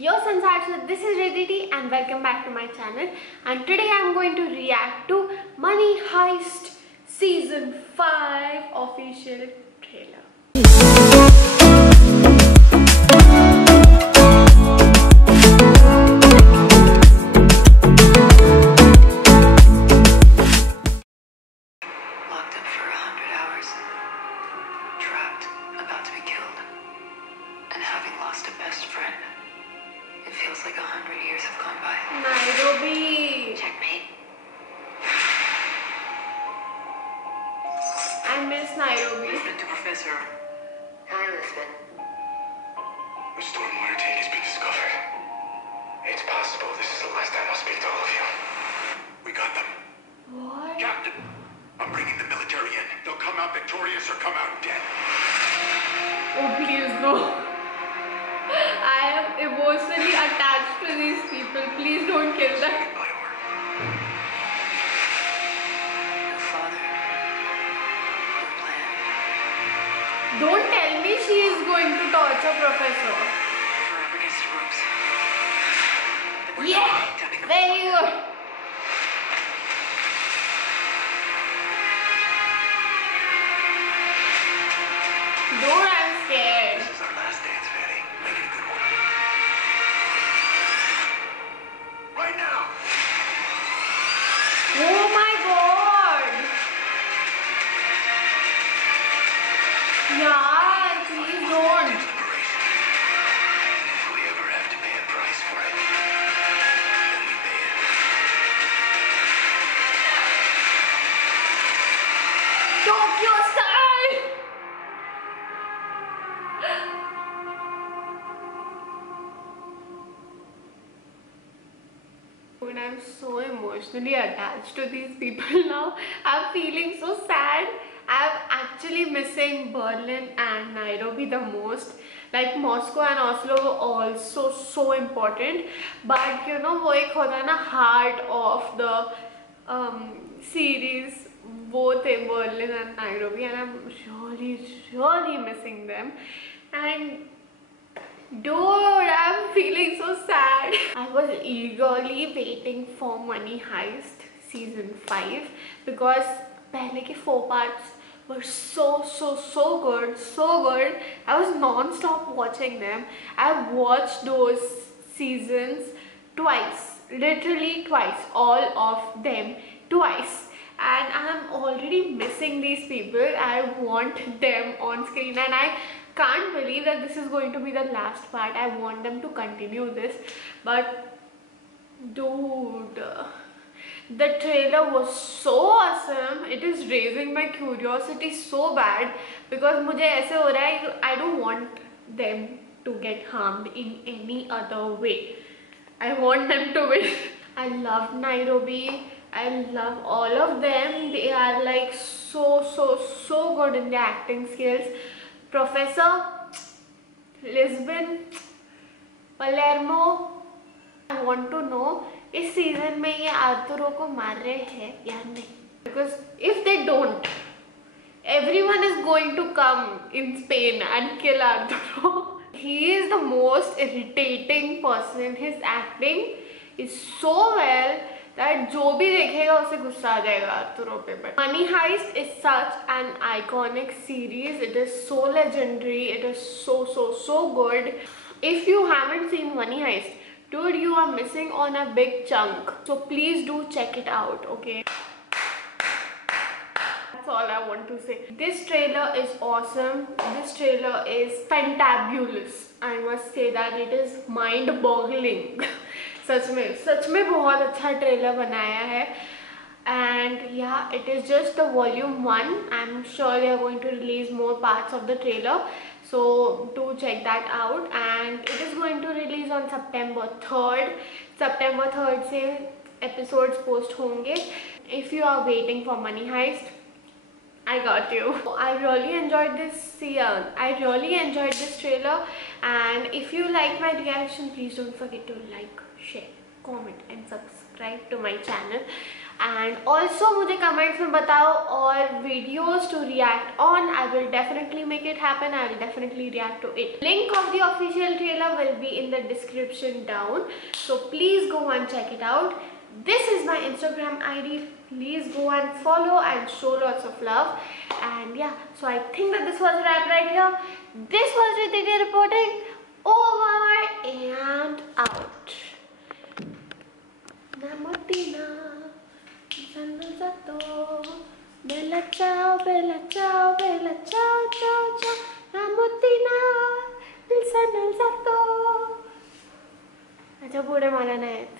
Yo Sansar, this is Rediti and welcome back to my channel, and today I am going to react to Money Heist Season 5 official trailer. Locked up for 100 hours, trapped, about to be killed, and having lost a best friend. It feels like 100 years have gone by. Nairobi! Checkmate. I miss Nairobi. Lisbon to Professor. Hi, Lisbon. The stormwater tank has been discovered. It's possible this is the last time I'll speak to all of you. We got them. What? Captain, I'm bringing the military in. They'll come out victorious or come out dead. Oh please no. I am emotionally attached to these people. Please don't kill them. My order. Your father. Your plan. Don't tell me she is going to torture Professor. We're up against the ropes. We're Yeah! tapping the Very good. Dude, I'm scared. This is our last dance, Fatty. Make it a good one. Right now! Oh my god! Yeah, please don't. Liberation. If we ever have to pay a price for it, then we pay it. Tokyo style! Dude, I'm so emotionally attached to these people now. I'm feeling so sad. I'm actually missing Berlin and Nairobi the most. Like Moscow and Oslo were also so important. But you know, वो एक होता है ना heart of the series, both in Berlin and Nairobi, and I'm really missing them. And dude, I'm feeling so sad. I was eagerly waiting for Money Heist Season 5 because पहले के 4 parts were so good. I was non-stop watching them. I watched those seasons twice, literally twice, all of them twice. And I'm already missing these people. I want them on screen, and I can't believe that this is going to be the last part. I want them to continue this, but dude, the trailer was so awesome. It is raising my curiosity so bad because मुझे ऐसे हो रहा है, I don't want them to get harmed in any other way. I want them to win. I love Nairobi. I love all of them. They are like so good in their acting skills. Professor, Lisbon, Palermo. I want to know इस season में ये Arturo को मार रहे हैं या नहीं, because if they don't, everyone is going to come in Spain and kill Arturo. He is the most irritating person. His acting is so well that जो भी देखेगा उसे गुस्सा आ जाएगा आर्थुरो पे. But Money Heist is such an iconic series. It is so legendary. It is so good. If you haven't seen Money Heist, dude, you are missing on a big chunk. So please do check it out, okay? That's all I want to say. This trailer is awesome. This trailer is fantabulous. I must say that it is mind-boggling. सच में बहुत अच्छा trailer बनाया है. And yeah, it is just the volume 1. I'm sure they are going to release more parts of the trailer, so do check that out. And it is going to release on September 3rd. September 3rd से episodes post होंगे. If you are waiting for Money Heist, I got you. I really enjoyed this trailer, and if you like my reaction, please don't forget to like, share comment and subscribe to my channel. And also मुझे comments में बताओ और videos to react on. I will definitely make it happen. I will definitely react to it. Link of the official trailer will be in the description down. So please go and check it out. This is my Instagram ID. Please go and follow and show lots of love. And yeah, so I think that this was a wrap right here. This was Ritika reporting. Over and out. Namutina. Bella ciao, bella ciao, bella ciao, ciao, ciao. Namutina. Nilsa, nilsa to. अच्छा पुढे मला नाही येत.